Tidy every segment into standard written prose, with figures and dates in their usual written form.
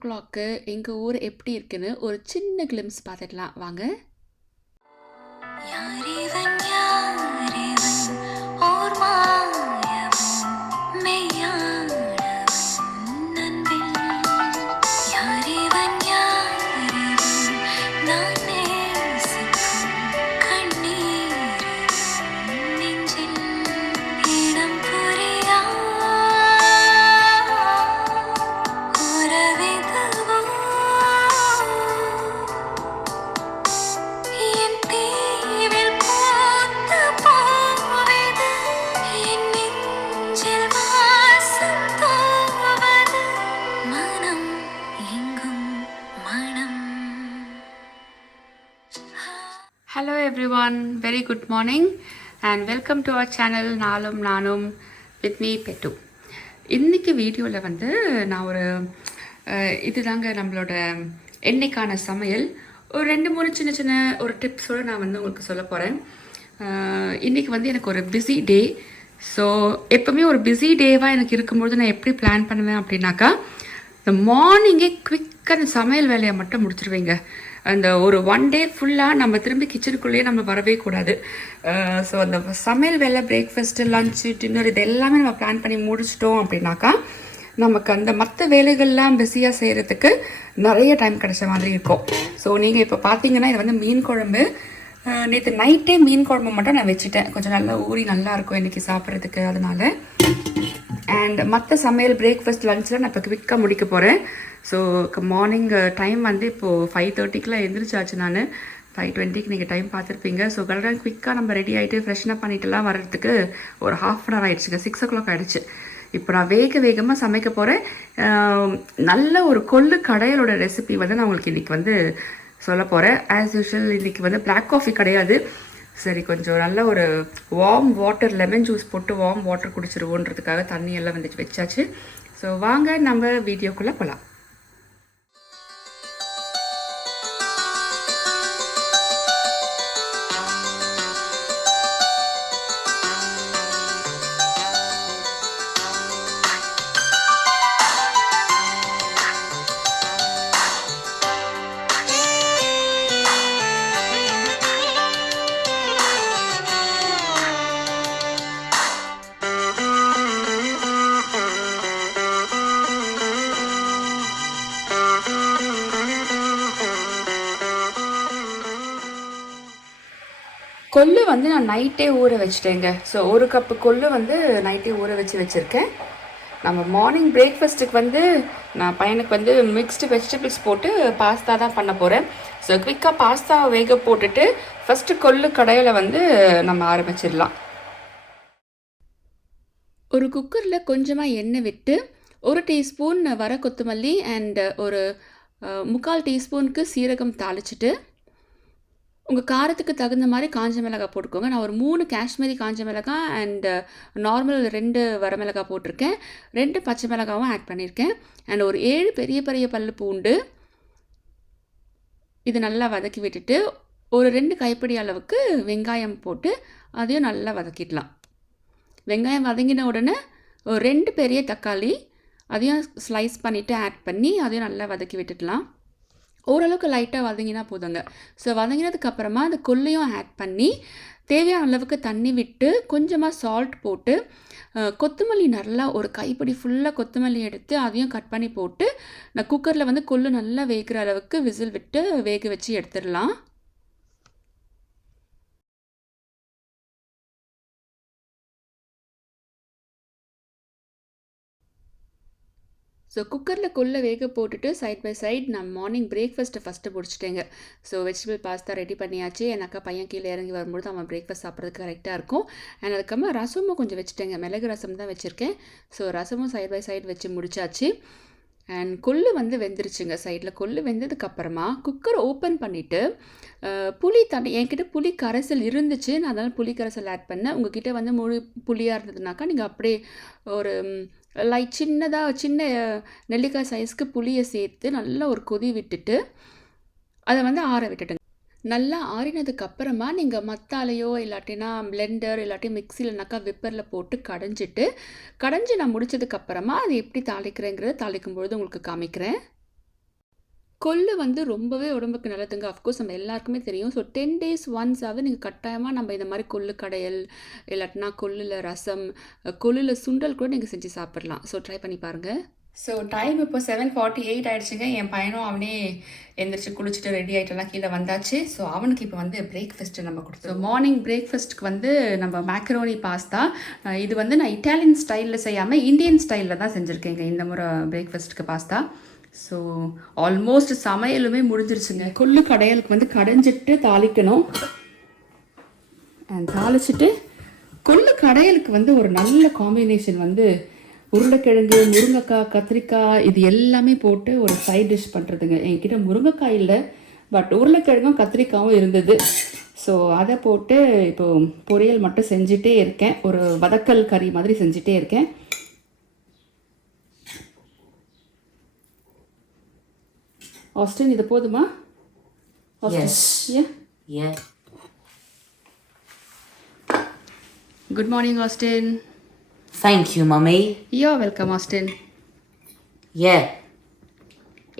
5:00க்கு எங்கள் ஊர் எப்படி இருக்குன்னு ஒரு சின்ன கிளிம்ஸ் பார்த்துடலாம் வாங்க. யாரிவன் யாரிவன் ஓர் மாயவன் மெய்யானவன் அன்பில் யாரிவன் யாரிவன் நான் நேசிக்கும் கண்ணீரிவன் நெஞ்சில் இடம் புரியா உறவிதுவோ என் தீவில் பூத்த பூவிது என் நெஞ்சில் வாசம் தூவது மனம் எங்கும் மனம் hello everyone, very good morning and welcome to our channel நாளும் நானும் வித் மீ பெட்டு. இன்றைக்கி வீடியோவில் வந்து நான் ஒரு இதுதாங்க நம்மளோட எண்ணெய்க்கான சமையல் ஒரு 2-3 சின்ன சின்ன ஒரு டிப்ஸோடு நான் வந்து உங்களுக்கு சொல்ல போகிறேன். இன்றைக்கி வந்து எனக்கு ஒரு பிஸி டே. ஸோ எப்போவுமே ஒரு பிஸி டேவாக எனக்கு இருக்கும்பொழுது நான் எப்படி பிளான் பண்ணுவேன் அப்படின்னாக்கா, இந்த மார்னிங்கே குவிக்காக அந்த சமையல் வேலையை மட்டும் முடிச்சிருவேங்க. அந்த ஒரு 1 டே ஃபுல்லாக நம்ம திரும்பி கிச்சனுக்குள்ளேயே நம்ம வரவே கூடாது. ஸோ அந்த சமையல் வேலை, பிரேக்ஃபாஸ்ட்டு, லஞ்சு, டின்னர் இது எல்லாமே நம்ம பிளான் பண்ணி முடிச்சிட்டோம் அப்படின்னாக்கா நமக்கு அந்த மற்ற வேலைகள்லாம் பிஸியாக செய்கிறதுக்கு நிறைய டைம் கிடைச்ச மாதிரி இருக்கும். ஸோ நீங்கள் இப்போ பார்த்தீங்கன்னா இது வந்து மீன் குழம்பு. நேற்று நைட்டே மீன் குழம்பு மட்டும் நான் வச்சுட்டேன், கொஞ்சம் நல்லா ஊறி நல்லாயிருக்கும் இன்றைக்கி சாப்பிட்றதுக்கு. அதனால அண்ட் மற்ற சமையல் பிரேக்ஃபாஸ்ட் லஞ்சில் நான் இப்போ குவிக்காக முடிக்க போகிறேன். ஸோ மார்னிங் டைம் வந்து இப்போது 5:30க்குலாம் எழுந்திரிச்சாச்சு. நான் 5:20க்கு நீங்கள் டைம் பார்த்துருப்பீங்க. ஸோ கரெக்டாக குவிக்காக நம்ம ரெடி ஆகிட்டு ஃப்ரெஷ்னப் பண்ணிட்டுலாம் வர்றதுக்கு ஒரு 1/2 hour ஆகிடுச்சுங்க. 6 o'clock ஆகிடுச்சு. இப்போ நான் வேகமாக சமைக்க போகிறேன். நல்ல ஒரு கொள்ளு கடையலோட ரெசிபி வந்து நான் உங்களுக்கு இன்றைக்கி வந்து சொல்ல போகிறேன். ஆஸ் யூஷுவல் இன்றைக்கி வந்து பிளாக் காஃபி கிடையாது. சரி, கொஞ்சம் நல்ல ஒரு வார்ம் வாட்டர், லெமன் ஜூஸ் போட்டு வார்ம் வாட்டர் குடிச்சிருவோன்றதுக்காக தண்ணியெல்லாம் வந்துட்டு வச்சாச்சு. ஸோ வாங்க நம்ம வீடியோக்குள்ளே போகலாம். கொள்ளு வந்து நான் நைட்டே ஊற வச்சுட்டேங்க. ஸோ 1 கப்பு கொள்ளு வந்து நைட்டே ஊற வச்சுருக்கேன். நம்ம மார்னிங் பிரேக்ஃபாஸ்ட்டுக்கு வந்து நான் பையனுக்கு வந்து மிக்ஸ்டு வெஜிடபிள்ஸ் போட்டு பாஸ்தா தான் பண்ண போகிறேன். ஸோ குவிக்காக பாஸ்தா வேக போட்டுட்டு ஃபஸ்ட்டு கொள்ளு கடையில் வந்து நம்ம ஆரம்பிச்சிடலாம். ஒரு குக்கரில் கொஞ்சமாக எண்ணெய் விட்டு 1 டீஸ்பூன் வர கொத்தமல்லி அண்ட் ஒரு 3/4 டீஸ்பூனுக்கு சீரகம் தாளிச்சிட்டு உங்கள் காரத்துக்கு தகுந்த மாதிரி காஞ்ச மிளகாய் போட்டுக்கோங்க. நான் ஒரு 3 காஷ்மீரி காஞ்ச மிளகாய் அண்ட் நார்மல் 2 வரமிளகாய் போட்டிருக்கேன். 2 பச்சை மிளகாவும் ஆட் பண்ணியிருக்கேன். அண்ட் ஒரு 7 பெரிய பெரிய பல்லு பூண்டு. இது நல்லா வதக்கி விட்டுட்டு ஒரு 2 கைப்பிடி அளவுக்கு வெங்காயம் போட்டு அதையும் நல்லா வதக்கிடலாம். வெங்காயம் வதங்கின உடனே ஒரு 2 பெரிய தக்காளி அதையும் ஸ்லைஸ் பண்ணிவிட்டு ஆட் பண்ணி அதையும் நல்லா வதக்கி விட்டுடலாம். ஓரளவுக்கு லைட்டாக வதங்கினா போதுங்க. ஸோ வதங்கினதுக்கப்புறமா அந்த கொள்ளையும் ஆட் பண்ணி தேவையான அளவுக்கு தண்ணி விட்டு கொஞ்சமாக சால்ட் போட்டு கொத்தமல்லி நல்லா ஒரு கைப்பிடி ஃபுல்லாக கொத்தமல்லி எடுத்து அதையும் கட் பண்ணி போட்டு நான் குக்கரில் வந்து கொள்ளு நல்லா வேகிற அளவுக்கு விசில் விட்டு வேக வச்சு எடுத்துடலாம். ஸோ குக்கரில் கொள்ளை வேக போட்டுட்டு சைட் பை சைட் நான் மார்னிங் பிரேக்ஃபாஸ்ட்டை ஃபஸ்ட்டு முடிச்சிட்டேங்க. ஸோ வெஜிடபிள் பாஸ்தா ரெடி பண்ணியாச்சு. என் அக்கா பையன் கீழே இறங்கி வரும்போது அவன் பிரேக்ஃபாஸ்ட் சாப்பிட்றதுக்கு கரெக்டாக இருக்கும். அண்ட் அதுக்கப்புறமா ரசமும் கொஞ்சம் வச்சுட்டேங்க. மிளகு ரசம் தான் வச்சுருக்கேன். ஸோ ரசமும் சைட் பை சைட் வச்சு முடிச்சாச்சு. அண்ட் கொள்ளு வந்து வெந்துருச்சுங்க. சைடில் கொள்ளு வெந்ததுக்கப்புறமா குக்கரை ஓப்பன் பண்ணிவிட்டு புளி தண்ணி, என்கிட்ட புளி கரைசல் இருந்துச்சு, நான் அதனால் புளி கரைசல் ஆட் பண்ணேன். உங்ககிட்ட வந்து முழு புளியாக இருந்ததுனாக்கா நீங்கள் அப்படியே ஒரு சின்ன நெல்லிக்காய் சைஸ்க்கு புளியை சேர்த்து நல்லா ஒரு கொதி விட்டுட்டு அதை வந்து ஆற விட்டுட்டுங்க. நல்லா ஆறினதுக்கப்புறமா நீங்கள் மத்தாலையோ இல்லாட்டினா பிளெண்டர் இல்லாட்டி மிக்சிலனாக்கா விப்பரில் போட்டு கடைஞ்சி நான் முடித்ததுக்கப்புறமா அது எப்படி தாளிக்கிறேங்கிறத தாளிக்கும் பொழுது உங்களுக்கு காமிக்கிறேன். கொள்ளு வந்து ரொம்பவே உடம்புக்கு நல்லதுங்க. அஃப்கோர்ஸ் நம்ம எல்லாருக்குமே தெரியும். ஸோ 10 டேஸ் ஒன்ஸாவது நீங்கள் கட்டாயமாக நம்ம இந்த மாதிரி கொள்ளு கடையல், இல்லாட்டினா கொள்ளுல ரசம், கொள்ளுல சுண்டல் கூட நீங்கள் செஞ்சு சாப்பிட்லாம். ஸோ ட்ரை பண்ணி பாருங்கள். ஸோ டைம் இப்போ 7:48 ஆயிடுச்சுங்க. என் பையனும் அவனே எந்திரிச்சு குளிச்சுட்டு ரெடி ஆகிட்டெல்லாம் கீழே வந்தாச்சு. ஸோ அவனுக்கு இப்போ வந்து பிரேக்ஃபாஸ்ட்டு நம்ம கொடுத்தோம். ஸோ மார்னிங் பிரேக்ஃபாஸ்ட்டுக்கு வந்து நம்ம மேக்ரோனி பாஸ்தா. இது வந்து நான் இட்டாலியன் ஸ்டைலில் செய்யாமல் இந்தியன் ஸ்டைலில் தான் செஞ்சுருக்கேங்க இந்த முறை பிரேக்ஃபாஸ்ட்டுக்கு பாஸ்தா. ஸோ ஆல்மோஸ்ட் சமையலுமே முடிஞ்சிருச்சுங்க. கொள்ளு கடையலுக்கு வந்து கடைஞ்சிட்டு தாளிக்கணும். தாளிச்சிட்டு கொள்ளு கடையலுக்கு வந்து ஒரு நல்ல காம்பினேஷன் வந்து உருளைக்கிழங்கு, முருங்கைக்காய், கத்திரிக்காய் இது எல்லாமே போட்டு ஒரு சைட் டிஷ் பண்ணுறதுங்க. என்கிட்ட முருங்கைக்காய் இல்லை, பட் உருளைக்கிழங்கும் கத்திரிக்காயும் இருந்தது. ஸோ அதை போட்டு இப்போது பொரியல் மட்டும் செஞ்சுட்டே இருக்கேன். ஒரு வதக்கல் கறி மாதிரி செஞ்சுட்டே இருக்கேன். ஆஸ்டின் இது போதுமா? Good morning Austin. Thank you, Mummy. You're welcome, Austin. Yeah.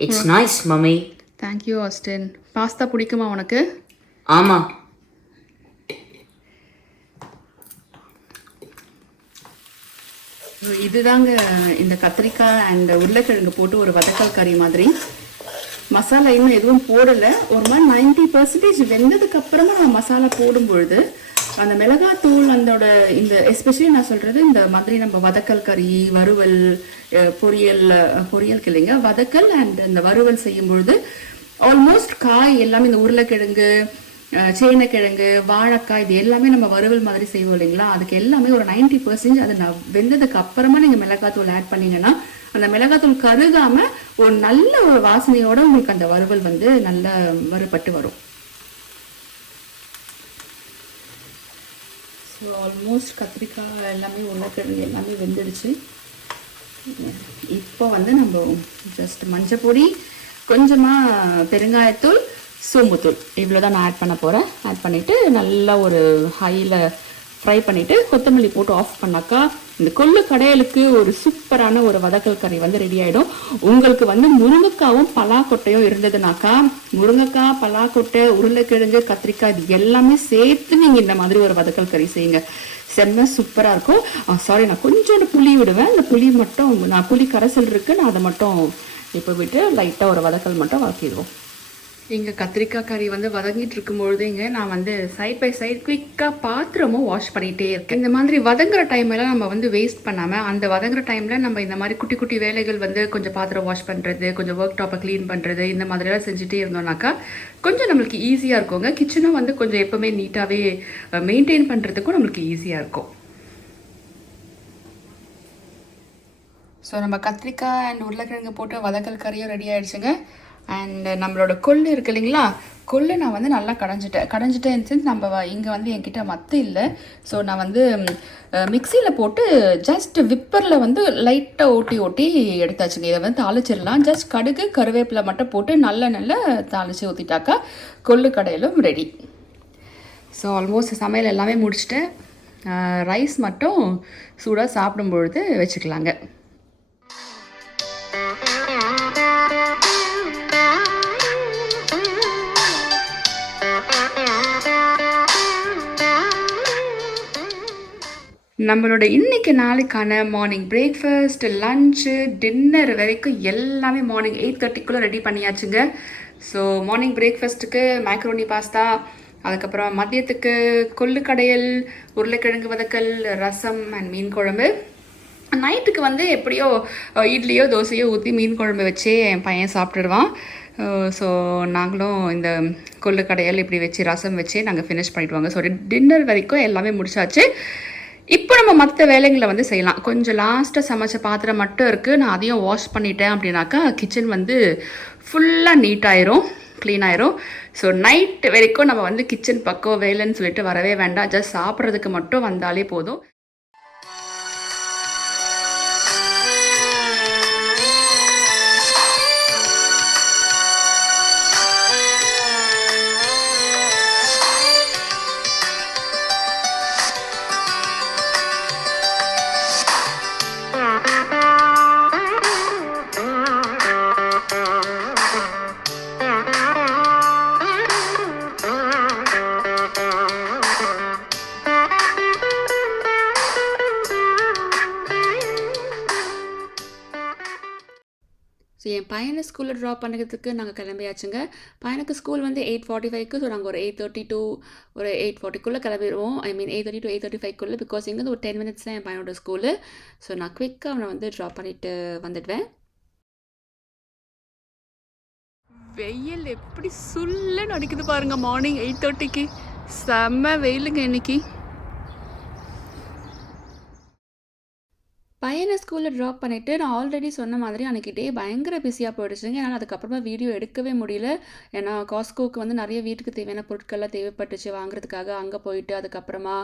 It's nice, Mummy. Thank you, Austin. Pasta பிடிக்குமா உனக்கு? ஆமா. இதுதாங்க இந்த கத்திரிக்காய் அண்ட் உருளைக்கிழங்கு போட்டு ஒரு வதக்கல் கறி மாதிரி. மசாலா இன்னும் எதுவும் போடலை. ஒரு மாதிரி 90% வெந்ததுக்கு அப்புறமா நம்ம மசாலா போடும் பொழுது அந்த மிளகாத்தூள் அதோட இந்த எஸ்பெஷலி நான் சொல்கிறது இந்த மாதிரி நம்ம வதக்கல் கறி, வறுவல், பொரியலுக்கு இல்லைங்க, வதக்கல் அண்ட் இந்த வறுவல் செய்யும் பொழுது ஆல்மோஸ்ட் காய் எல்லாமே இந்த உருளைக்கிழங்கு, சேனைக்கிழங்கு, வாழைக்காய் இது எல்லாமே நம்ம வறுவல் மாதிரி செய்வோம் இல்லைங்களா, அதுக்கு எல்லாமே ஒரு 90% அது நான் வெந்ததுக்கு அப்புறமா நீங்கள் மிளகாத்தூள் ஆட் பண்ணிங்கன்னா அந்த மிளகாத்தூள் கருகாமல் ஒரு நல்ல ஒரு வாசனையோடு உங்களுக்கு அந்த வறுவல் வந்து நல்லா வறுபட்டு வரும். ஸோ ஆல்மோஸ்ட் கத்திரிக்காய் எல்லாமே உருளைக்கிழங்கு எல்லாமே வெந்துடுச்சு. இப்போ வந்து நம்ம ஜஸ்ட் மஞ்சள் பொடி, கொஞ்சமாக பெருங்காயத்தூள், சோம்புத்தூள் இவ்வளோ தான் நான் ஆட் பண்ண போகிறேன். ஆட் பண்ணிவிட்டு நல்லா ஒரு ஹையில் ஃப்ரை பண்ணிவிட்டு கொத்தமல்லி போட்டு ஆஃப் பண்ணாக்கா இந்த கொள்ளு கடையலுக்கு ஒரு சூப்பரான ஒரு வதக்கல் கறி வந்து ரெடி ஆகிடும். உங்களுக்கு வந்து முருங்கைக்காவும் பலாக்கொட்டையும் இருந்ததுனாக்கா முருங்கைக்காய், பலாக்கொட்டை, உருளைக்கிழங்கு, கத்திரிக்காய் இது எல்லாமே சேர்த்து நீங்கள் இந்த மாதிரி ஒரு வதக்கல் கறி செய்யுங்க. செம்ம சூப்பராக இருக்கும். சாரி, நான் கொஞ்சோண்டு புளி விடுவேன். அந்த புளி மட்டும் நான் புளி கரைசல் இருக்குது, நான் அதை மட்டும் இப்போ விட்டு லைட்டாக ஒரு வதக்கல் மட்டும் வதக்கிடுவோம். இங்கே கத்திரிக்காய் கறி வந்து வதங்கிட்டு இருக்கும்பொழுதுங்க நான் வந்து சைட் பை சைட் குயிக்காக பாத்திரமும் வாஷ் பண்ணிகிட்டே இருக்கேன். இந்த மாதிரி வதங்குற டைமெல்லாம் நம்ம வந்து வேஸ்ட் பண்ணாமல் அந்த வதங்குற டைமில் நம்ம இந்த மாதிரி குட்டி குட்டி வேலைகள் வந்து கொஞ்சம் பாத்திரம் வாஷ் பண்ணுறது, கொஞ்சம் ஒர்க் டாப்பை க்ளீன் பண்ணுறது, இந்த மாதிரியெல்லாம் செஞ்சுட்டே இருந்தோம்னாக்கா கொஞ்சம் நம்மளுக்கு ஈஸியாக இருக்குங்க. கிச்சனும் வந்து கொஞ்சம் எப்போவுமே நீட்டாகவே மெயின்டைன் பண்ணுறதுக்கும் நம்மளுக்கு ஈஸியாக இருக்கும். ஸோ நம்ம கத்திரிக்காய் அண்ட் உருளைக்கிழங்கு போட்டு வதக்கல் கறியும் ரெடி ஆகிடுச்சுங்க. அண்ட் நம்மளோட கொள்ளு இருக்கு இல்லைங்களா, கொள்ளு நான் வந்து நல்லா கடைஞ்சிட்டேன் சென்ஸ் நம்ம இங்கே வந்து என்கிட்ட மத்து இல்லை. ஸோ நான் வந்து மிக்சியில் போட்டு ஜஸ்ட் விப்பரில் வந்து லைட்டாக ஓட்டி எடுத்தாச்சுங்க. இதை வந்து தாளிச்சிடலாம். ஜஸ்ட் கடுகு, கருவேப்பிலை மட்டும் போட்டு நல்ல தாளித்து ஊற்றிட்டாக்கா கொள்ளு கடையிலும் ரெடி. ஸோ ஆல்மோஸ்ட் சமையல் எல்லாமே முடிச்சுட்டு ரைஸ் மட்டும் சூடாக சாப்பிடும் பொழுது வச்சுக்கலாங்க. நம்மளோட இன்றைக்கி நாளைக்கான மார்னிங் பிரேக்ஃபாஸ்ட், லஞ்சு, டின்னர் வரைக்கும் எல்லாமே மார்னிங் 8:30க்குள்ளே ரெடி பண்ணியாச்சுங்க. ஸோ மார்னிங் பிரேக்ஃபாஸ்ட்டுக்கு மேக்ரோனி பாஸ்தா, அதுக்கப்புறம் மதியத்துக்கு கொள்ளு கடையல், உருளைக்கிழங்கு வதக்கல், ரசம் அண்ட் மீன் குழம்பு. நைட்டுக்கு வந்து எப்படியோ இட்லியோ தோசையோ ஊற்றி மீன் குழம்பு வச்சே என் பையன் சாப்பிட்டுடுவான். ஸோ நாங்களும் இந்த கொள்ளு கடையல் இப்படி வச்சு ரசம் வச்சே நாங்கள் ஃபினிஷ் பண்ணிவிடுவாங்க. ஸோ டின்னர் வரைக்கும் எல்லாமே முடிச்சாச்சு. இப்போ நம்ம மற்ற வேலைங்களை வந்து செய்யலாம். கொஞ்சம் லாஸ்ட்டாக சமைச்ச பாத்திரம் மட்டும் இருக்குது, நான் அதையும் வாஷ் பண்ணிட்டேன் அப்படின்னாக்கா கிச்சன் வந்து ஃபுல்லாக நீட்டாயிரும், க்ளீன் ஆயிரும். ஸோ நைட் வரைக்கும் நம்ம வந்து கிச்சன் பக்கம் வேலைன்னு சொல்லிட்டு வரவே வேண்டாம். ஜஸ்ட் சாப்பிட்றதுக்கு மட்டும் வந்தாலே போதும். என் பையனை ஸ்கூலில் ட்ராப் பண்ணுறதுக்கு நாங்கள் கிளம்பியாச்சுங்க. பையனுக்கு ஸ்கூல் வந்து 8:45க்கு. ஸோ நாங்கள் ஒரு 8:30 to ஒரு 8:40க்குள்ளே கிளம்பிடுவோம். ஐ மீன் 8:30 to 8:35க்குள்ளே. பிகாஸ் இங்கேருந்து ஒரு 10 minutes தான் என் பையனோட ஸ்கூலு. ஸோ நான் குவிக்காக அவனை வந்து ட்ராப் பண்ணிவிட்டு வந்துடுவேன். வெயில் எப்படி சுல்லுன்னு அடிக்குது பாருங்க. மார்னிங் 8:30க்கு செம்ம வெயிலுங்க இன்னைக்கு. பையனை ஸ்கூலில் ட்ராப் பண்ணிவிட்டு நான் ஆல்ரெடி சொன்ன மாதிரி அன்றைக்கி டே பயங்கர பிஸியாக போயிடுச்சுங்க. என்னால் அதுக்கப்புறமா வீடியோ எடுக்கவே முடியல. ஏன்னா காஸ்கோவுக்கு வந்து நிறைய வீட்டுக்கு தேவையான பொருட்கள்லாம் தேவைப்பட்டுச்சு வாங்குறதுக்காக. அங்கே போயிட்டு அதுக்கப்புறமா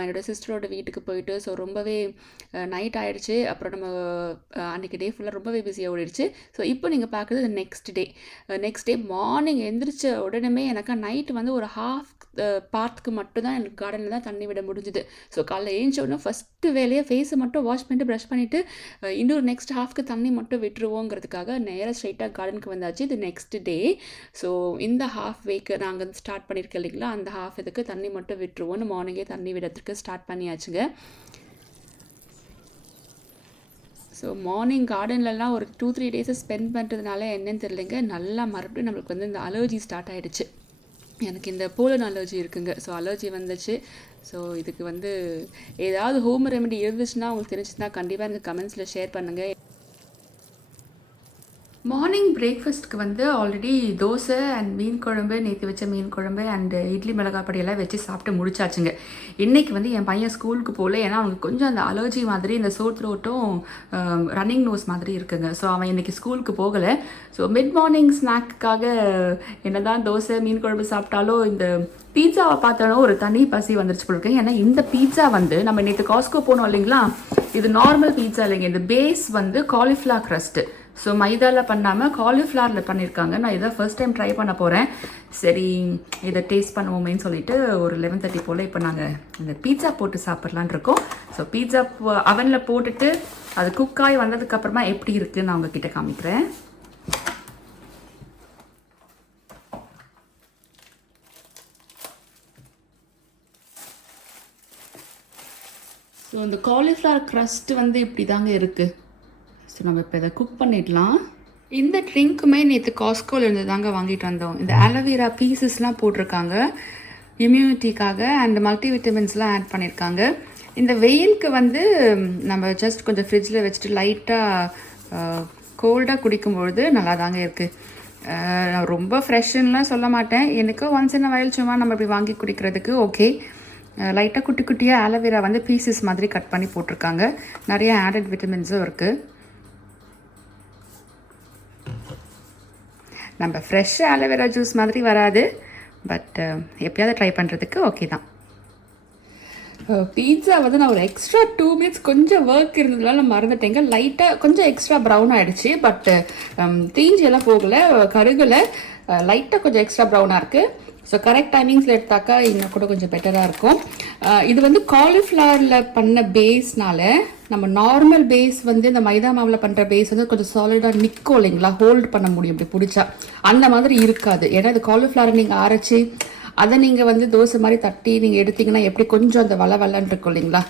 என்னோடய சிஸ்டரோட வீட்டுக்கு போயிட்டு ஸோ ரொம்பவே நைட் ஆகிடுச்சு. அப்புறம் நம்ம அன்றைக்கி டே ஃபுல்லாக ரொம்பவே பிஸியாக ஓடிடுச்சு. ஸோ இப்போ நீங்கள் பார்க்குறது நெக்ஸ்ட் டே மார்னிங் எந்திரிச்ச உடனே எனக்கு நைட்டு வந்து ஒரு ஹாஃப் பார்த்துக்கு மட்டும்தான் எனக்கு கார்டனில் தான் தண்ணி விட முடிஞ்சுது. ஸோ காலைல ஏஞ்ச உடனே ஃபஸ்ட்டு வேலையை ஃபேஸை மட்டும் வாஷ் பண்ணிட்டு ப்ரஷ் பண்ணிவிட்டு இன்னொரு நெக்ஸ்ட் ஹாஃப்க்கு தண்ணி மட்டும் விட்டுருவோங்கிறதுக்காக நேராக ஸ்ட்ரைட்டாக கார்டனுக்கு வந்தாச்சு. இது நெக்ஸ்ட் டே. ஸோ இந்த ஹாஃப் வேக்கு நாங்கள் ஸ்டார்ட் பண்ணியிருக்கோம் இல்லைங்களா, அந்த ஹாஃப் இதுக்கு தண்ணி மட்டும் விட்டுருவோன்னு மார்னிங்கே தண்ணி விடுறதுக்கு ஸ்டார்ட் பண்ணியாச்சுங்க. ஸோ மார்னிங் கார்டன்லலாம் ஒரு 2-3 டேஸை ஸ்பெண்ட் பண்ணுறதுனால என்னன்னு தெரியலைங்க, நல்லா மறுபடியும் நம்மளுக்கு வந்து இந்த அலர்ஜி ஸ்டார்ட் ஆகிடுச்சு. எனக்கு இந்த போலன் அலர்ஜி இருக்குங்க. ஸோ அலர்ஜி வந்துச்சு. ஸோ இதுக்கு வந்து ஏதாவது ஹோம் ரெமெடி இருந்துச்சுன்னா உங்களுக்கு தெரிஞ்சுச்சுன்னா கண்டிப்பாக எனக்கு கமெண்ட்ஸில் ஷேர் பண்ணுங்கள். மார்னிங் பிரேக்ஃபாஸ்ட்டுக்கு வந்து ஆல்ரெடி தோசை அண்ட் மீன் குழம்பு, நேற்று வச்ச மீன் குழம்பு அண்ட் இட்லி மிளகாய் பொடியெல்லாம் வச்சு சாப்பிட்டு முடிச்சாச்சுங்க. இன்றைக்கி வந்து என் பையன் ஸ்கூலுக்கு போகல. ஏன்னா அவனுக்கு கொஞ்சம் அந்த அலர்ஜி மாதிரி இந்த சோர் த்ரோட்டும் ரன்னிங் நோஸ் மாதிரி இருக்குங்க. ஸோ அவன் இன்றைக்கி ஸ்கூலுக்கு போகலை. ஸோ மிட் மார்னிங் ஸ்நாக்குக்காக என்ன தான் தோசை மீன் குழம்பு சாப்பிட்டாலும் இந்த பீட்சாவை பார்த்தாலும் ஒரு தனி பசி வந்துருச்சு போயிருக்கேன். ஏன்னா இந்த பீட்சா வந்து நம்ம நேற்று காஸ்கோ போனோம் இல்லைங்களா, இது நார்மல் பீட்சா இல்லைங்க. இந்த பேஸ் வந்து காலிஃப்ளவர் க்ரஸ்ட்டு. ஸோ மைதாவில் பண்ணாமல் காலிஃப்ளவரில் பண்ணியிருக்காங்க. நான் இதை ஃபர்ஸ்ட் டைம் ட்ரை பண்ண போகிறேன். சரி இதை டேஸ்ட் பண்ணுவோமேன்னு சொல்லிட்டு ஒரு 11:30 போல் இப்போ நாங்கள் இந்த பீட்சா போட்டு சாப்பிட்லான் இருக்கோம். ஸோ பீட்சா அவனில் போட்டுட்டு அது குக்காய் வந்ததுக்கப்புறமா எப்படி இருக்குன்னு நான் உங்ககிட்ட காமிக்கிறேன். ஸோ இந்த காலிஃப்ளவர் க்ரஸ்ட் வந்து இப்படி தாங்க இருக்குது. ஸோ நம்ம இப்போ இதை குக் பண்ணிடலாம். இந்த ட்ரிங்க்குமே நேற்று காஸ்கோவில் இருந்து தாங்க வாங்கிட்டு வந்தோம். இந்த ஆலோவேரா பீசஸ்லாம் போட்டிருக்காங்க இம்யூனிட்டிக்காக அண்ட் மல்டிவிட்டமின்ஸ்லாம் ஆட் பண்ணியிருக்காங்க. இந்த வெயிலுக்கு வந்து நம்ம ஜஸ்ட் கொஞ்சம் ஃப்ரிட்ஜில் வச்சுட்டு லைட்டாக கோல்டாக குடிக்கும்பொழுது நல்லா தாங்க இருக்குது. நான் ரொம்ப ஃப்ரெஷ்ஷுன்னெலாம் சொல்ல மாட்டேன். எனக்கு ஒன்ஸ் இன் வயல் சும்மா நம்ம இப்படி வாங்கி குடிக்கிறதுக்கு ஓகே. லைட்டாக குட்டி குட்டியாக ஆலோவேரா வந்து பீசஸ் மாதிரி கட் பண்ணி போட்டிருக்காங்க. நிறைய ஆடட் விட்டமின்ஸும் இருக்குது. நம்ம ஃப்ரெஷ் ஆலோவேரா ஜூஸ் மாதிரி வராது, பட் எப்பயாவது ட்ரை பண்ணுறதுக்கு ஓகே தான். பீட்சா வந்து நான் ஒரு எக்ஸ்ட்ரா 2 minutes கொஞ்சம் ஒர்க் இருந்ததுனால நான் மறந்துட்டேங்க. லைட்டாக கொஞ்சம் எக்ஸ்ட்ரா ப்ரௌன் ஆகிடுச்சு. பட் தீஞ்செல்லாம் போகலை, கருகலை. லைட்டாக கொஞ்சம் எக்ஸ்ட்ரா ப்ரௌனாக இருக்குது. ஸோ கரெக்ட் டைமிங்ஸில் எடுத்தாக்கா இன்னும் கூட கொஞ்சம் பெட்டராக இருக்கும். இது வந்து காலிஃப்ளவரில் பண்ண பேஸ்னால நம்ம நார்மல் பேஸ் வந்து இந்த மைதா மாவில் பண்ணுற பேஸ் வந்து கொஞ்சம் சாலிடாக நிற்கும் இல்லைங்களா, ஹோல்டு பண்ண முடியும் இப்படி பிடிச்சா. அந்த மாதிரி இருக்காது. ஏன்னா இது காலிஃப்ளவர் நீங்கள் அரைச்சி அதை நீங்கள் வந்து தோசை மாதிரி தட்டி நீங்கள் எடுத்திங்கன்னா எப்படி கொஞ்சம் அந்த வளன்னு இருக்கும் இல்லைங்களா,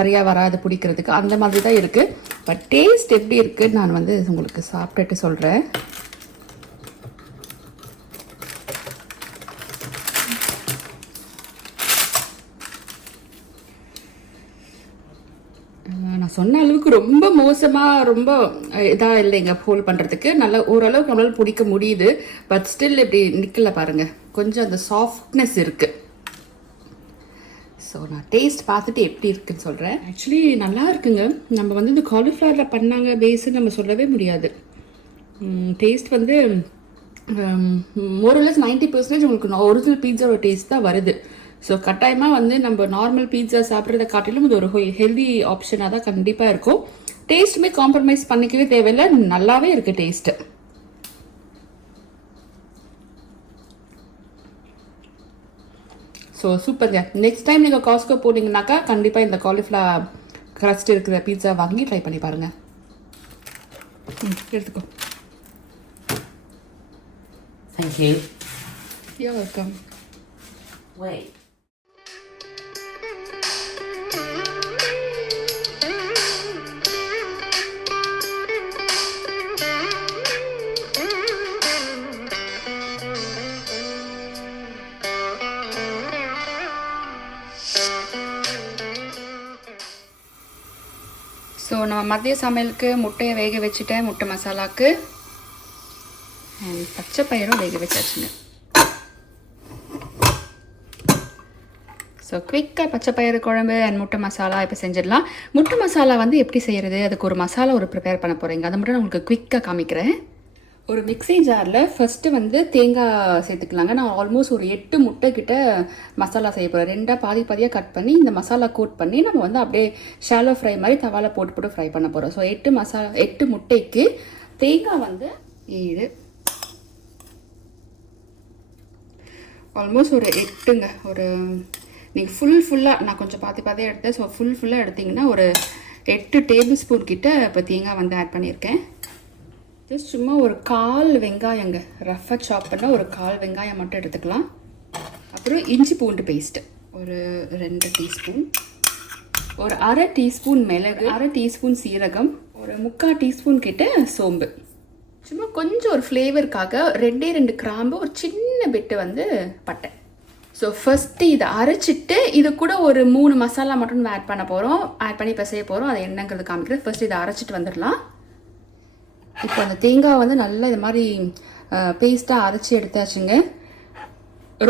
சரியாக வராது பிடிக்கிறதுக்கு. அந்த மாதிரி தான் இருக்குது. பட் டேஸ்ட் எப்படி இருக்குதுன்னு நான் வந்து உங்களுக்கு சாப்பிட்டுட்டு சொல்கிறேன். நான் சொன்ன அளவுக்கு ரொம்ப மோசமாக ரொம்ப இதாக இல்லைங்க ஹோல்ட் பண்ணுறதுக்கு. நல்லா ஓரளவுக்கு நம்மளால் பிடிக்க முடியுது. பட் ஸ்டில் இப்படி நிற்கல பாருங்கள், கொஞ்சம் அந்த சாஃப்ட்னஸ் இருக்குது. ஸோ நான் டேஸ்ட் பார்த்துட்டு எப்படி இருக்குன்னு சொல்கிறேன். ஆக்சுவலி நல்லா இருக்குங்க. நம்ம வந்து இந்த காலிஃப்ளவரில் பண்ணாங்க பேஸுன்னு நம்ம சொல்லவே முடியாது. டேஸ்ட் வந்து மோரலஸ் 90% உங்களுக்கு ஒரிஜினல் பீட்சாவோட டேஸ்ட் தான் வருது. ஸோ கட்டாயமாக வந்து நம்ம நார்மல் பீட்சா சாப்பிட்றத காட்டிலும் இது ஒரு ஹெல்தி ஆப்ஷனாக தான் கண்டிப்பாக இருக்கும். டேஸ்ட்டுமே காம்ப்ரமைஸ் பண்ணிக்கவே தேவையில்லை, நல்லாவே இருக்குது டேஸ்ட்டு. ஸோ சூப்பருங்க. நெக்ஸ்ட் டைம் நீங்கள் காஸ்கோ போனீங்கன்னாக்கா கண்டிப்பாக இந்த காலிஃப்ளவர் க்ரஸ்ட் இருக்கிற பீட்சா வாங்கி ட்ரை பண்ணி பாருங்கள். எடுத்துக்கோ. Thank you. You're welcome. Wait. நம்ம மதிய சமையலுக்கு முட்டையை வேக வச்சுட்டேன், முட்டை மசாலாவுக்கு. அண்ட் பச்சை பயிரும் வேக வச்சாச்சுங்க. ஸோ குவிக்காக பச்சை பயிறு குழம்பு அண்ட் முட்டை மசாலா இப்போ செஞ்சிடலாம். முட்டை மசாலா வந்து எப்படி செய்கிறது, அதுக்கு ஒரு மசாலா ப்ரிப்பேர் பண்ண போகிறீங்க. அதை மட்டும் நான் உங்களுக்கு குவிக்காக காமிக்கிறேன். ஒரு மிக்ஸி ஜாரில் ஃபஸ்ட்டு வந்து தேங்காய் சேர்த்துக்கலாங்க. நான் ஆல்மோஸ்ட் ஒரு 8 முட்டை கிட்ட மசாலா செய்ய போகிறேன். 2 பாதியாக கட் பண்ணி இந்த மசாலா கோட் பண்ணி நம்ம வந்து அப்படியே ஷாலோ ஃப்ரை மாதிரி தவால போட்டு ஃப்ரை பண்ண போகிறோம். ஸோ 8 முட்டைக்கு தேங்காய் வந்து 7, ஆல்மோஸ்ட் ஒரு 8ங்க. ஒரு நீங்கள் ஃபுல்லாக நான் கொஞ்சம் பாதியாக எடுத்தேன். ஸோ ஃபுல்லாக எடுத்திங்கன்னா ஒரு 8 டேபிள் ஸ்பூன் கிட்ட இப்போ தேங்காய் வந்து ஆட் பண்ணியிருக்கேன். ஜஸ்ட் சும்மா ஒரு 1/4 வெங்காயங்க, ரஃபாக சாப் பண்ண ஒரு 1/4 வெங்காயம் மட்டும் எடுத்துக்கலாம். அப்புறம் இஞ்சி பூண்டு பேஸ்ட்டு ஒரு 2 டீஸ்பூன், ஒரு 1/2 டீஸ்பூன் மிளகு, 1/2 டீஸ்பூன் சீரகம், ஒரு 3/4 டீஸ்பூன் கிட்ட சோம்பு. சும்மா கொஞ்சம் ஒரு ஃப்ளேவருக்காக 2 கிராம்பு, ஒரு சின்ன பிட்டு வந்து பட்டை. ஸோ ஃபஸ்ட்டு இதை அரைச்சிட்டு இது கூட ஒரு 3 மசாலா மட்டும் ஆட் பண்ண போகிறோம். ஆட் பண்ணி பிசைய போகிறோம். அது என்னங்கிறது காமிக்கிறேன். ஃபஸ்ட்டு இதை அரைச்சிட்டு வந்துடலாம். இப்போ அந்த தேங்காய் வந்து நல்லா இது மாதிரி பேஸ்ட்டாக அரைச்சி எடுத்தாச்சுங்க.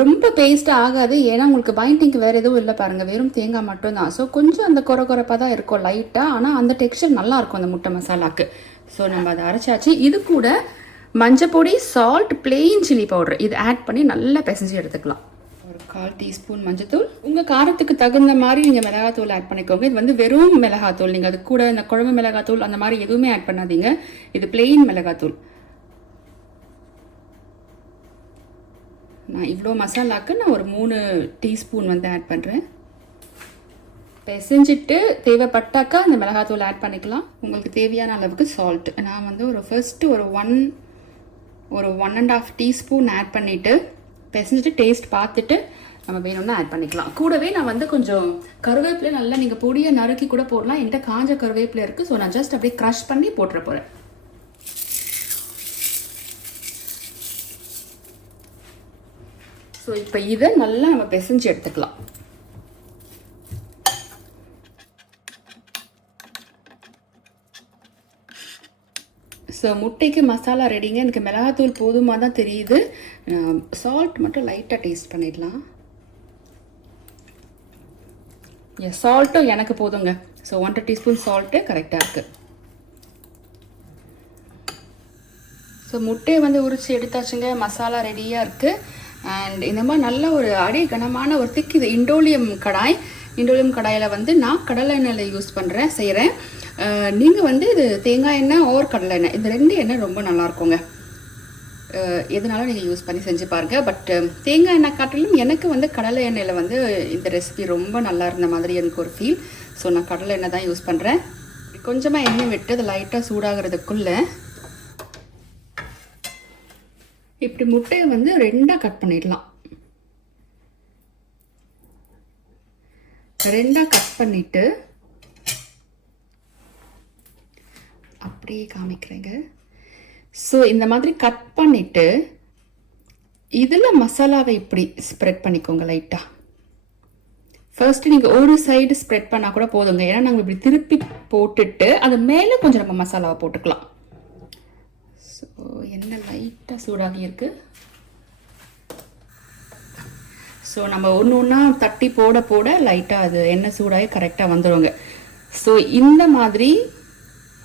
ரொம்ப பேஸ்ட்டாக ஆகாது, ஏன்னா உங்களுக்கு பைண்டிங்க்கு வேறு எதுவும் இல்லை பாருங்கள், வெறும் தேங்காய் மட்டும்தான். ஸோ கொஞ்சம் அந்த குறைப்பாக தான் இருக்கும் லைட்டாக, ஆனால் அந்த டெக்ஸ்சர் நல்லாயிருக்கும் அந்த முட்டை மசாலாவுக்கு. ஸோ நம்ம அதை அரைச்சாச்சு. இது கூட மஞ்சப்பொடி, சால்ட், பிளெயின் சில்லி பவுடர் இது ஆட் பண்ணி நல்லா பிசைஞ்சு எடுத்துக்கலாம். ஒரு 1/4 டீஸ்பூன் மஞ்சத்தூள். உங்கள் காரத்துக்கு தகுந்த மாதிரி நீங்கள் மிளகாத்தூள் ஆட் பண்ணிக்கோங்க. இது வந்து வெறும் மிளகாத்தூள், நீங்கள் அது கூட இந்த குழம்பு மிளகாத்தூள் அந்த மாதிரி எதுவுமே ஆட் பண்ணாதீங்க. இது பிளெயின் மிளகாத்தூள். நான் இவ்வளோ மசாலாவுக்கு நான் ஒரு 3 டீஸ்பூன் வந்து ஆட் பண்ணுறேன். பிசைஞ்சிட்டு தேவைப்பட்டாக்கா அந்த மிளகாத்தூள் ஆட் பண்ணிக்கலாம். உங்களுக்கு தேவையான அளவுக்கு சால்ட் நான் வந்து ஃபர்ஸ்ட்டு ஒரு 1.5 டீஸ்பூன் ஆட் பண்ணிவிட்டு பிசைஞ்சிட்டு டேஸ்ட் பார்த்துட்டு நம்ம வேணும்னா ஆட் பண்ணிக்கலாம். கூடவே நான் வந்து கொஞ்சம் கருவேப்பிலை நல்லா நீங்கள் பொடியை நறுக்கி கூட போடலாம். என்கிட்ட காஞ்ச கருவேப்பிலை இருக்குது. ஸோ நான் ஜஸ்ட் அப்படியே க்ரஷ் பண்ணி போட்டுற போகிறேன். ஸோ இப்போ இதை நல்லா நம்ம பிசைஞ்சு எடுத்துக்கலாம். ஸோ முட்டைக்கு மசாலா ரெடிங்க. எனக்கு மிளகாத்தூள் போதுமாக தான் தெரியுது. சால்ட் மட்டும் லைட்டாக டேஸ்ட் பண்ணிடலாம். சால்ட்டும் எனக்கு போதுங்க. ஸோ 1 டீஸ்பூன் சால்ட்டு கரெக்டாக இருக்குது. ஸோ முட்டையை வந்து உரிச்சு எடுத்தாச்சுங்க. மசாலா ரெடியாக இருக்குது. அண்ட் இந்த மாதிரி நல்ல ஒரு அடி கனமான ஒரு திக். இது இண்டோலியம் கடாயில் வந்து நான் கடலை எண்ணெயில் யூஸ் செய்கிறேன். நீங்கள் வந்து இது தேங்காய் எண்ணெய் ஓர் கடலை எண்ணெய், இந்த 2 எண்ணெய் ரொம்ப நல்லாயிருக்குங்க. எதனால நீங்கள் யூஸ் பண்ணி செஞ்சு பாருங்கள். பட் தேங்காய் எண்ணெய் காட்டிலும் எனக்கு வந்து கடலை எண்ணெயில் வந்து இந்த ரெசிபி ரொம்ப நல்லா இருந்த மாதிரி எனக்கு ஒரு ஃபீல். ஸோ நான் கடலை எண்ணெய் தான் யூஸ் பண்ணுறேன். கொஞ்சமாக எண்ணெய் விட்டு அது லைட்டாக சூடாகிறதுக்குள்ளே இப்படி முட்டையை வந்து 2ஆக கட் பண்ணிடலாம். 2ஆக கட் பண்ணிவிட்டு அப்படியே காமிக்கிறேங்க. ஸோ இந்த மாதிரி கட் பண்ணிவிட்டு இதில் மசாலாவை இப்படி ஸ்ப்ரெட் பண்ணிக்கோங்க லைட்டாக. ஃபர்ஸ்ட்டு நீங்கள் ஒரு சைடு ஸ்ப்ரெட் பண்ணால் கூட போதுங்க. ஏன்னா நாங்கள் இப்படி திருப்பி போட்டுட்டு அது மேலே கொஞ்சம் நம்ம மசாலாவை போட்டுக்கலாம். ஸோ எண்ணெய் லைட்டாக சூடாகி இருக்கு. ஸோ நம்ம ஒன்றா தட்டி போட லைட்டாக அது எண்ணெய் சூடாகி கரெக்டாக வந்துடுங்க. ஸோ இந்த மாதிரி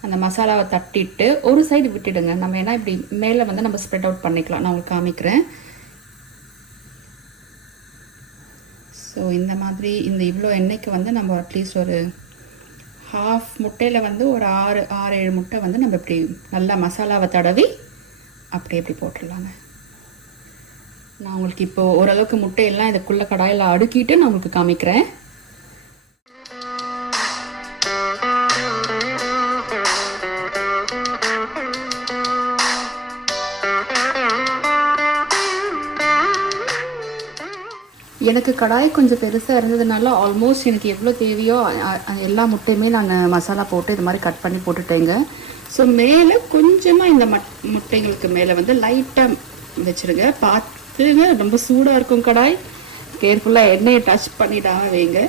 அந்த மசாலாவை தட்டிட்டு ஒரு சைடு விட்டுடுங்க. நம்ம ஏன்னா இப்படி மேலே வந்து நம்ம ஸ்ப்ரெட் அவுட் பண்ணிக்கலாம். நான் உங்களுக்கு காமிக்கிறேன். ஸோ இந்த மாதிரி இவ்வளோ எண்ணெய்க்கு வந்து நம்ம அட்லீஸ்ட் ஒரு ஹாஃப் முட்டையில் வந்து ஒரு 6-7 முட்டை வந்து நம்ம இப்படி நல்லா மசாலாவை தடவி இப்படி போட்டுடலாங்க. நான் உங்களுக்கு இப்போது ஓரளவுக்கு முட்டையெல்லாம் இதுக்குள்ளே கடாயில் அடுக்கிட்டு நான் உங்களுக்கு காமிக்கிறேன். எனக்கு கடாய் கொஞ்சம் பெருசாக இருந்ததுனால ஆல்மோஸ்ட் எனக்கு எவ்வளோ தேவையோ எல்லா முட்டையுமே நான் மசாலா போட்டு இது மாதிரி கட் பண்ணி போட்டுட்டேங்க. ஸோ மேலே கொஞ்சமாக இந்த முட்டைங்களுக்கு மேலே வந்து லைட்டாக வச்சுருங்க. பார்த்துங்க, ரொம்ப சூடாக இருக்கும் கடாய். கேர்ஃபுல்லாக எண்ணெயை டச் பண்ணிடாம வைங்க.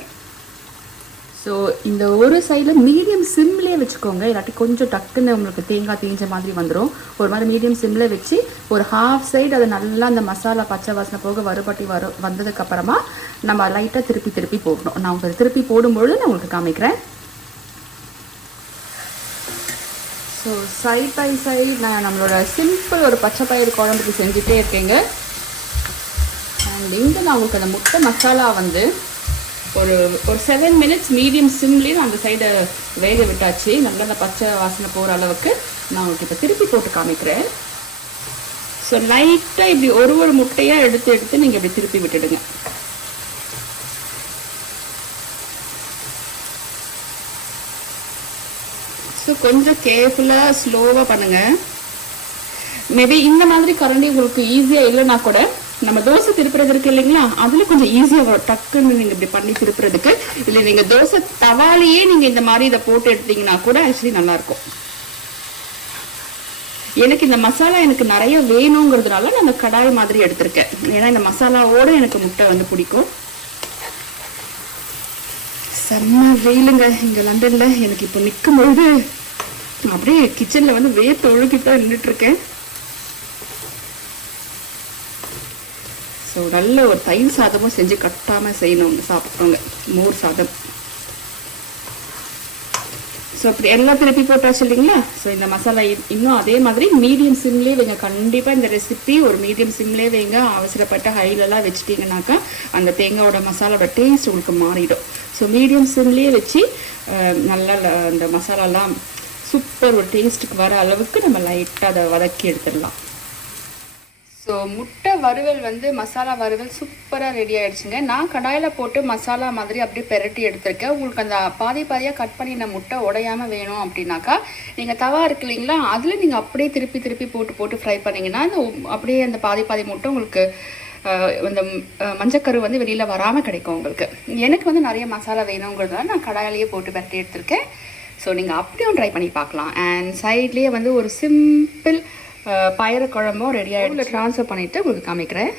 ஸோ இந்த ஒரு சைடில் மீடியம் சிம்லேயே வச்சுக்கோங்க, இல்லாட்டி கொஞ்சம் டக்குன்னு உங்களுக்கு தேங்காய் தேஞ்ச மாதிரி வந்துடும். ஒரு மாதிரி மீடியம் சிம்மில் வச்சு ஒரு ஹாஃப் சைடு அதை நல்லா அந்த மசாலா பச்சை வாசனை போக வறுபட்டி வந்ததுக்கப்புறமா நம்ம லைட்டாக திருப்பி போடணும். நான் உங்களுக்கு திருப்பி போடும்பொழுது நான் உங்களுக்கு காமிக்கிறேன். ஸோ சைட் பை சைடு நான் நம்மளோட சிம்பிள் ஒரு பச்சை பயிறு குழம்புக்கு செஞ்சுட்டே இருக்கேங்க. அண்ட் இங்கே நான் உங்களுக்கு அந்த முட்டை மசாலா வந்து ஒரு 7 மினிட்ஸ் மீடியம் சிம்லேயே நான் அந்த சைடை வேக விட்டாச்சு. நல்லா அந்த பச்சை வாசனை போகிற அளவுக்கு நான் உங்களுக்கு இப்போ திருப்பி போட்டு காமிக்கிறேன். ஸோ லைட்டாக இப்படி ஒரு முட்டையாக எடுத்து நீங்கள் இப்படி திருப்பி விட்டுடுங்க. ஸோ கொஞ்சம் கேர்ஃபுல்லாக ஸ்லோவாக பண்ணுங்கள். மேபி இந்த மாதிரி கரண்டி உங்களுக்கு ஈஸியாக இல்லைன்னா கூட நம்ம தோசை திருப்புறது இருக்கு இல்லைங்களா, அதில் கொஞ்சம் ஈஸியாக வரும். டக்குன்னு நீங்கள் இப்படி பண்ணி திருப்புறதுக்கு. இல்லை நீங்கள் தோசை தவாலேயே நீங்கள் இந்த மாதிரி இதை போட்டு எடுத்தீங்கன்னா கூட ஆக்சுவலி நல்லாயிருக்கும். எனக்கு இந்த மசாலா எனக்கு நிறைய வேணுங்கிறதுனால நான் இந்த கடாய் மாதிரி எடுத்திருக்கேன். ஏன்னா இந்த மசாலாவோடு எனக்கு முட்டை வந்து பிடிக்கும். செம்ம வெயிலுங்க இங்கே லண்டனில். எனக்கு இப்போ நிற்கும் பொழுது அப்படியே கிச்சனில் வந்து வேர்த்து ஒழுகிட்டு தான் நின்றுட்டுருக்கேன். ஸோ நல்ல ஒரு தயிர் சாதமும் செஞ்சு கட்டாமல் செய்யணும், சாப்பிட்றோங்க மோர் சாதம். ஸோ அப்படி எல்லாம் திருப்பி போட்டாச்சு இல்லைங்களா. ஸோ இந்த மசாலா இன்னும் அதே மாதிரி மீடியம் சிம்லேயே வைங்க. கண்டிப்பாக இந்த ரெசிபி ஒரு மீடியம் சிம்லேயே வைங்க. அவசரப்பட்ட ஹைலெல்லாம் வச்சிட்டிங்கனாக்கா அந்த தேங்காயோட மசாலாவோட டேஸ்ட் உங்களுக்கு மாறிடும். ஸோ மீடியம் சிம்லேயே வச்சு நல்லா அந்த மசாலாலாம் சூப்பர் ஒரு டேஸ்ட்டுக்கு வர அளவுக்கு நம்ம லைட்டாக அதை வதக்கி எடுத்துடலாம். ஸோ முட்டை வறுவல் வந்து மசாலா வறுவல் சூப்பராக ரெடி ஆகிடுச்சுங்க. நான் கடாயில் போட்டு மசாலா மாதிரி அப்படியே பெரட்டி எடுத்திருக்கேன். உங்களுக்கு அந்த பாதியாக கட் பண்ணின முட்டை உடையாமல் வேணும் அப்படின்னாக்கா நீங்கள் தவா இருக்கு இல்லைங்களா, அதில் நீங்கள் அப்படியே திருப்பி போட்டு ஃப்ரை பண்ணிங்கன்னா அந்த அப்படியே அந்த பாதி முட்டை உங்களுக்கு அந்த மஞ்சக்கரு வந்து வெளியில் வராமல் கிடைக்கும் உங்களுக்கு. எனக்கு வந்து நிறைய மசாலா வேணுங்கிறதுனால நான் கடாயிலேயே போட்டு பெரட்டி எடுத்திருக்கேன். ஸோ நீங்கள் அப்படியும் ட்ரை பண்ணி பார்க்கலாம். அண்ட் சைட்லேயே வந்து ஒரு சிம்பிள் பயிறு குழம்பும் ரெடி ஆகிடுச்சு. ட்ரான்ஸ்ஃபர் பண்ணிவிட்டு உங்களுக்கு காமிக்கிறேன்.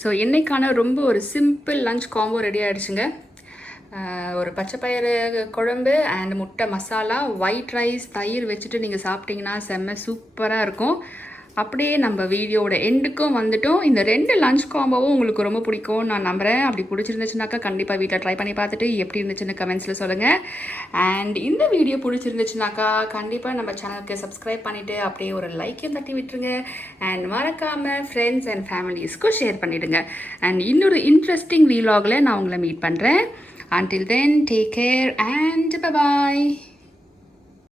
ஸோ இன்னைக்கான ரொம்ப ஒரு சிம்பிள் லஞ்ச் காம்போ ரெடி ஆகிடுச்சுங்க. ஒரு பச்சை பயிறு குழம்பு அண்ட் முட்டை மசாலா, ஒயிட் ரைஸ், தயிர் வச்சுட்டு நீங்கள் சாப்பிட்டீங்கன்னா செம்ம சூப்பராக இருக்கும். அப்படியே நம்ம வீடியோட எண்டுக்கும் வந்துட்டோம். இந்த 2 லஞ்ச் காம்போவும் உங்களுக்கு ரொம்ப பிடிக்கும் நான் நம்புகிறேன். அப்படி பிடிச்சிருந்துச்சுனாக்கா கண்டிப்பாக வீட்டில் ட்ரை பண்ணி பார்த்துட்டு எப்படி இருந்துச்சுன்னு கமெண்ட்ஸில் சொல்லுங்கள். அண்ட் இந்த வீடியோ பிடிச்சிருந்துச்சுனாக்கா கண்டிப்பாக நம்ம சேனலுக்கு சப்ஸ்கிரைப் பண்ணிவிட்டு அப்படியே ஒரு லைக்கையும் தட்டி விட்டுருங்க. அண்ட் மறக்காமல் ஃப்ரெண்ட்ஸ் அண்ட் ஃபேமிலிஸ்க்கும் ஷேர் பண்ணிவிடுங்க. அண்ட் இன்னொரு இன்ட்ரெஸ்டிங் வீலாகில் நான் உங்களை மீட் பண்ணுறேன். Until then, take care and bye-bye.